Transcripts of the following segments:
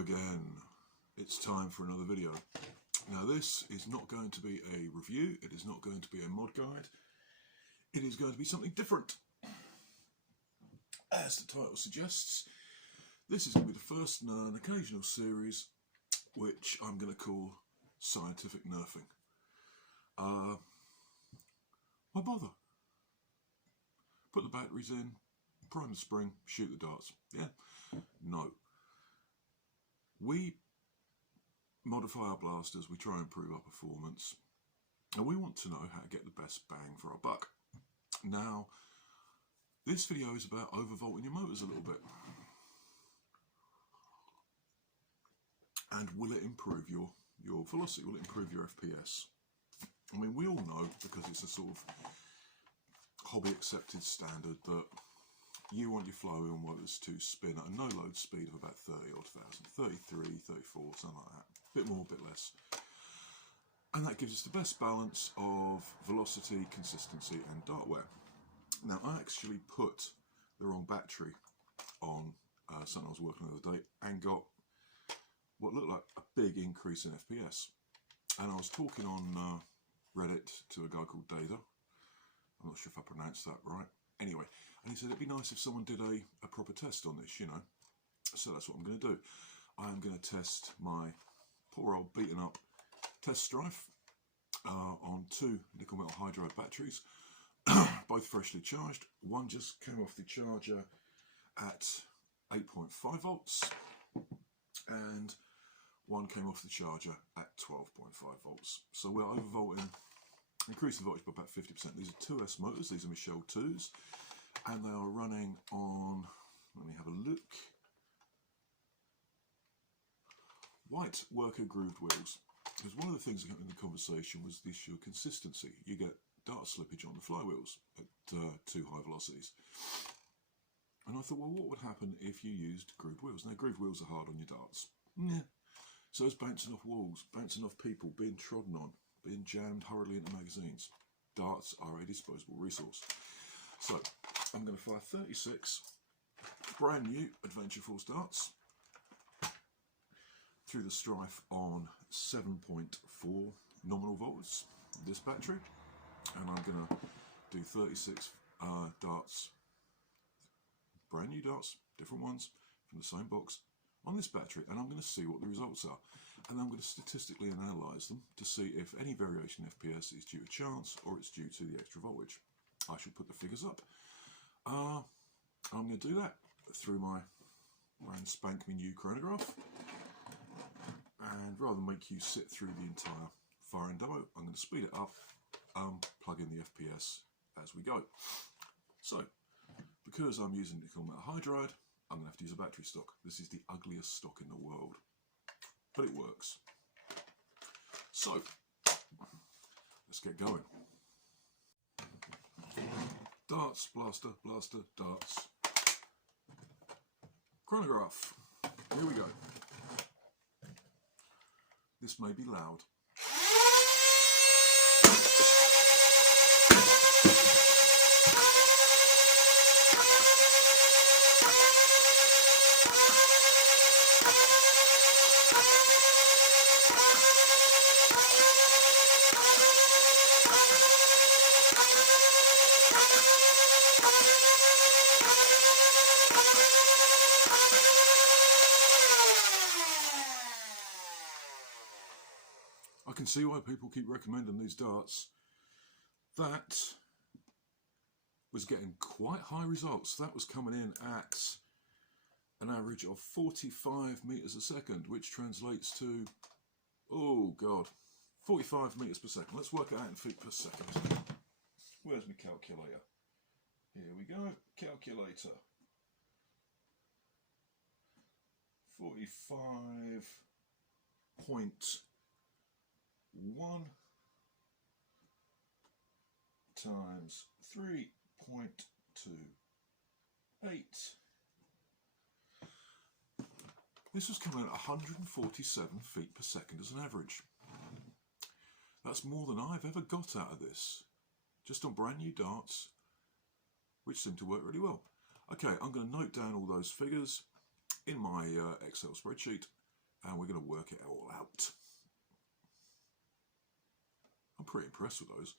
again. It's time for another video. Now this is not going to be a review, it is not going to be a mod guide, it is going to be something different. As the title suggests, this is going to be the first in an occasional series which I'm going to call Scientific Nerfing. Why bother? Put the batteries in, prime the spring, shoot the darts. Yeah? No. We modify our blasters, we try and improve our performance, and we want to know how to get the best bang for our buck. Now, this video is about overvolting your motors a little bit. And will it improve your velocity? Will it improve your FPS? I mean, we all know, because it's a sort of hobby accepted standard, that you want your flywheel motors to spin at a no load speed of about 30 odd thousand, 33, 34, something like that. A bit more, a bit less. And that gives us the best balance of velocity, consistency and dart wear. Now, I actually put the wrong battery on something I was working on the other day and got what looked like a big increase in FPS. And I was talking on Reddit to a guy called Data. I'm not sure if I pronounced that right. Anyway, and he said it'd be nice if someone did a proper test on this, you know. So that's what I'm going to do. I am going to test my poor old beaten up test strife on 2 nickel metal hydride batteries, both freshly charged. One just came off the charger at 8.5 volts and one came off the charger at 12.5 volts. So we're overvolting, increasing the voltage by about 50%. These are 2S motors, these are Michelle 2s, and they are running on, let me have a look, white worker grooved wheels. Because one of the things that came in the conversation was the issue of consistency. You get dart slippage on the flywheels at too high velocities. And I thought, well, what would happen if you used grooved wheels? Now, grooved wheels are hard on your darts. Yeah. So it's bouncing off walls, bouncing off people, being trodden on, being jammed hurriedly into magazines. Darts are a disposable resource. So I'm going to fire 36 brand new Adventure Force darts through the strife on 7.4 nominal volts, this battery, and I'm going to do 36 darts, brand new darts, different ones from the same box, on this battery, and I'm going to see what the results are, and I'm going to statistically analyse them to see if any variation in FPS is due to chance or it's due to the extra voltage. I shall put the figures up. I'm going to do that through my brand spanking new chronograph, and rather than make you sit through the entire firing demo, I'm going to speed it up, plug in the FPS as we go. So, because I'm using nickel metal hydride, I'm going to have to use a battery stock. This is the ugliest stock in the world, but it works. So, let's get going. Darts, blaster, blaster, darts. Chronograph. Here we go. This may be loud. I can see why people keep recommending these darts. That was getting quite high results. That was coming in at an average of 45 meters a second, which translates to, oh God, 45 meters per second. Let's work it out in feet per second. Where's my calculator? Here we go, calculator. 45.1 times 3.28. This was coming at 147 feet per second as an average. That's more than I've ever got out of this, just on brand new darts, which seem to work really well. Okay, I'm going to note down all those figures in my Excel spreadsheet, and we're going to work it all out. I'm pretty impressed with those.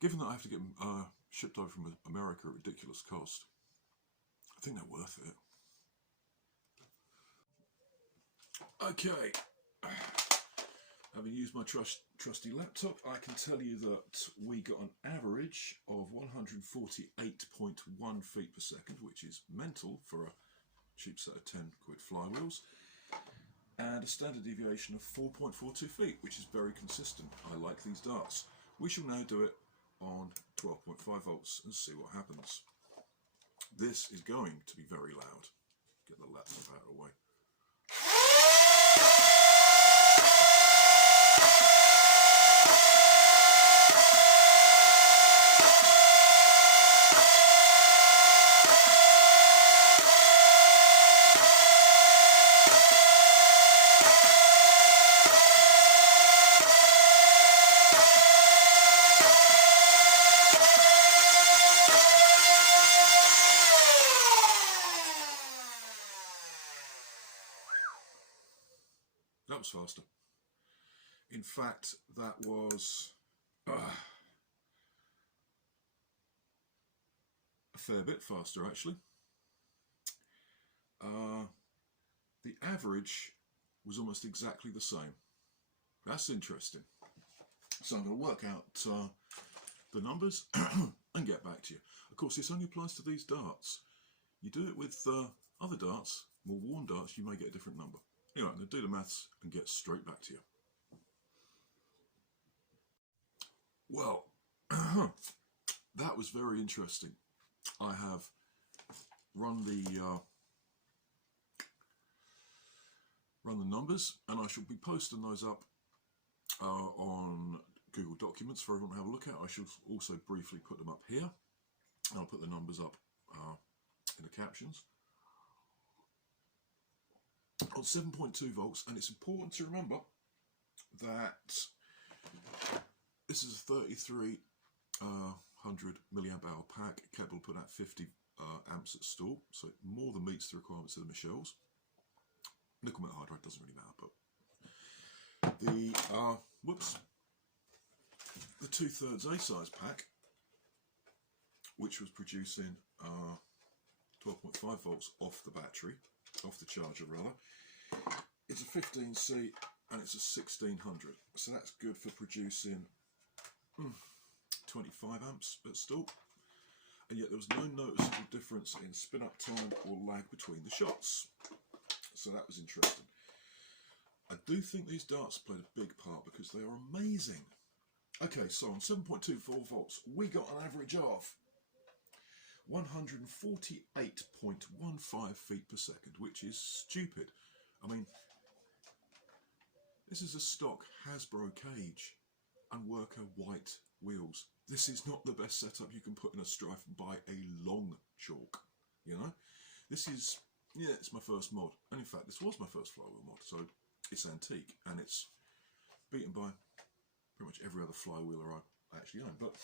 Given that I have to get them shipped over from America at ridiculous cost, I think they're worth it. Okay, having used my trusty laptop, I can tell you that we got an average of 148.1 feet per second, which is mental for a cheap set of 10 quid flywheels, and a standard deviation of 4.42 feet, which is very consistent. I like these darts. We shall now do it on 12.5 volts and see what happens. This is going to be very loud. Get the laptop out of the way. That was faster. In fact, that was a fair bit faster, actually. The average was almost exactly the same. That's interesting. So I'm going to work out the numbers and get back to you. Of course, this only applies to these darts. You do it with other darts, more worn darts, you may get a different number. Anyway, I'm going to do the maths and get straight back to you. Well, that was very interesting. I have run the numbers, and I shall be posting those up on Google Documents for everyone to have a look at. I shall also briefly put them up here. I'll put the numbers up in the captions. On 7.2 volts, and it's important to remember that this is a 3300 milliamp hour pack, capable of putting out 50 amps at stall, so it more than meets the requirements of the Michelle's. Nickel metal hydride doesn't really matter, but the the 2/3 A size pack, which was producing 12.5 volts off the battery, off the charger rather, it's a 15C and it's a 1600, so that's good for producing 25 amps at stall, and yet there was no noticeable difference in spin up time or lag between the shots, so that was interesting. I do think these darts played a big part because they are amazing. Okay, so on 7.24 volts we got an average of 148.15 feet per second, which is stupid. I mean, this is a stock Hasbro cage and Worker white wheels. This is not the best setup you can put in a Strife and buy a long chalk, you know. This is, yeah, it's my first mod, and in fact this was my first flywheel mod, so it's antique and it's beaten by pretty much every other flywheeler I actually own. But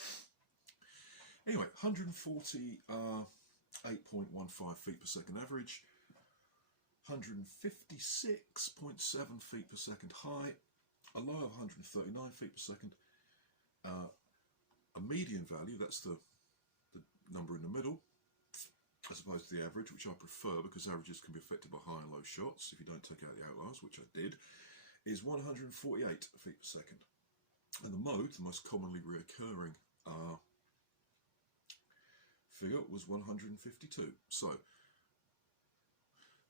anyway, 148.15 feet per second average, 156.7 feet per second high, a low of 139 feet per second, a median value, that's the number in the middle, as opposed to the average, which I prefer because averages can be affected by high and low shots if you don't take out the outliers, which I did, is 148 feet per second. And the mode, the most commonly reoccurring figure, was 152. So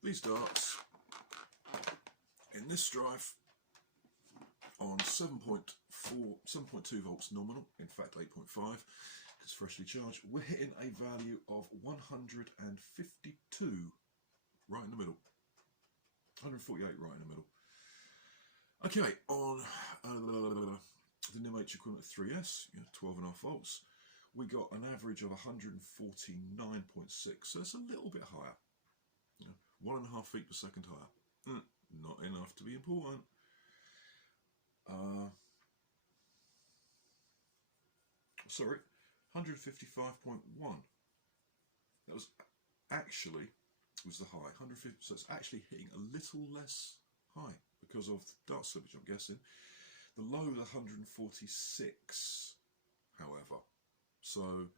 these darts in this Strife on 7.2 volts nominal, in fact 8.5 because freshly charged, we're hitting a value of 152 right in the middle, 148 right in the middle. Okay, on the NIMH equivalent of 3S, 12.5 volts, we got an average of 149.6, so it's a little bit higher, 1.5 feet per second higher. Not enough to be important. Sorry, 155.1. That was actually the high. 150, so it's actually hitting a little less high because of dart slippage, I'm guessing. The low was 146, however. So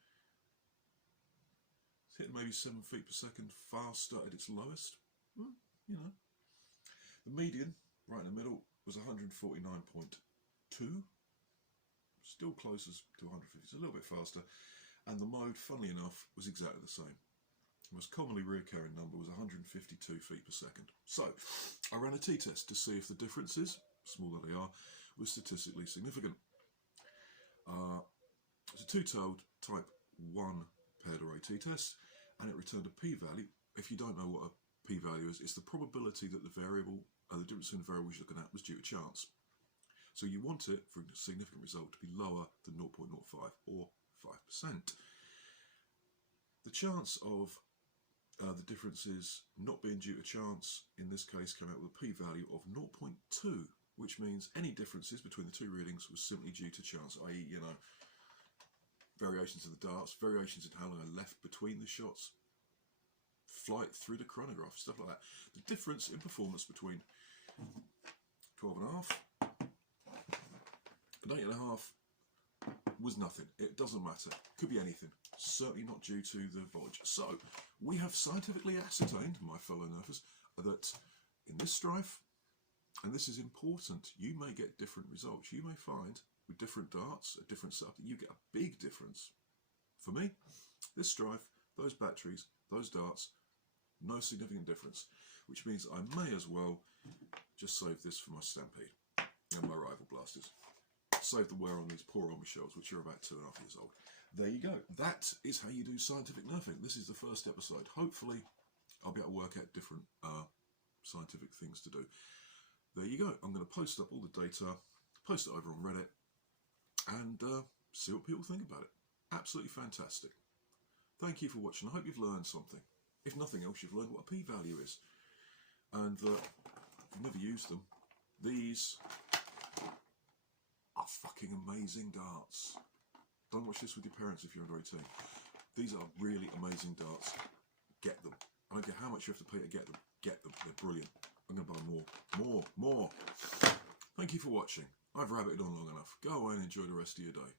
it's hitting maybe 7 feet per second faster at its lowest. You know. The median, right in the middle, was 149.2. Still closest to 150, so a little bit faster. And the mode, funnily enough, was exactly the same. The most commonly reoccurring number was 152 feet per second. So, I ran a t-test to see if the differences, small that they are, were statistically significant. It's a two-tailed type 1 paired array t-test, and it returned a p-value. If you don't know what a p-value is, it's the probability that the variable, the difference in the variables you're looking at was due to chance. So you want it, for a significant result, to be lower than 0.05 or 5%. The chance of the differences not being due to chance, in this case, came out with a p-value of 0.2, which means any differences between the two readings was simply due to chance, i.e., you know, variations of the darts, variations in how long are left between the shots, flight through the chronograph, stuff like that. The difference in performance between 12.5 and 8.5 was nothing. It doesn't matter. Could be anything. Certainly not due to the voltage. So, we have scientifically ascertained, my fellow nerfers, that in this strife, and this is important, you may get different results. You may find, with different darts, a different setup, that you get a big difference. For me, this strife, those batteries, those darts, no significant difference, which means I may as well just save this for my Stampede and my rival blasters. Save the wear on these poor army shells, which are about 2.5 years old. There you go. That is how you do scientific nerfing. This is the first episode. Hopefully, I'll be able to work out different scientific things to do. There you go. I'm going to post up all the data, post it over on Reddit, and see what people think about it. Absolutely fantastic. Thank you for watching. I hope you've learned something. If nothing else, you've learned what a p-value is. And if you've never used them, these are fucking amazing darts. Don't watch this with your parents if you're under 18. These are really amazing darts. Get them. I don't care how much you have to pay to get them. Get them. They're brilliant. I'm going to buy more. Thank you for watching. I've rabbited on long enough. Go away and enjoy the rest of your day.